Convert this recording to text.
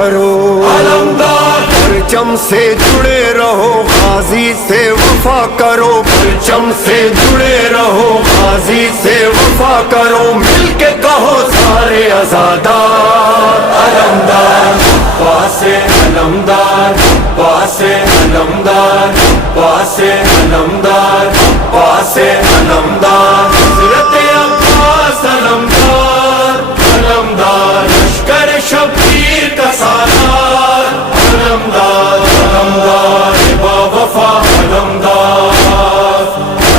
करो अलमदार, परचम से जुड़े रहो, गाजी से वफा करो, परचम से जुड़े रहो, गाजी से वफा करो, मिलके कहो सारे आजादार अलमदार, पासे अलमदार, पासे अलमदार, पासे अलमदार, पासे अलमदार, हज़रत अब्बास अलमदार, अलमदार लश्कर शब्बीर का साथ